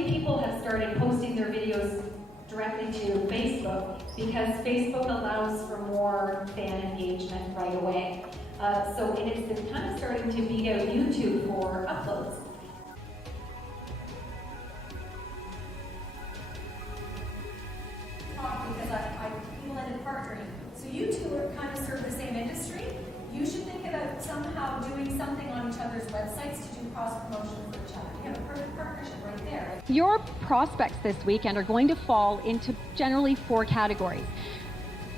many people have started posting their videos directly to Facebook because Facebook allows for more fan engagement right away. So it's kind of starting to beat out YouTube for uploads. Because I people ended partnering. So you two are kind of serve the same industry. You should think about somehow doing something on each other's websites to do cross-promotion for each other. You have a perfect partnership right there. Your prospects this weekend are going to fall into generally 4 categories.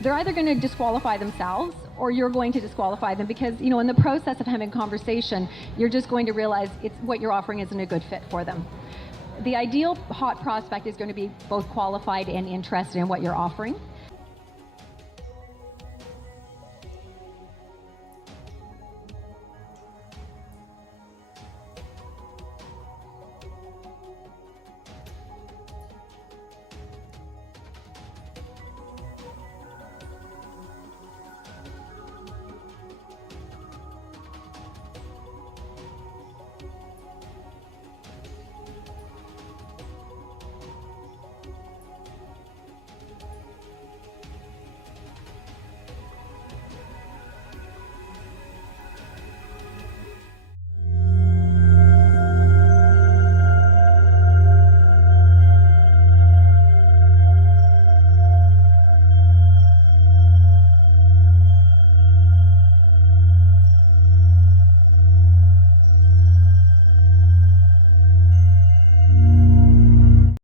They're either going to disqualify themselves or you're going to disqualify them because, you know, in the process of having a conversation, you're just going to realize what you're offering isn't a good fit for them. The ideal hot prospect is going to be both qualified and interested in what you're offering.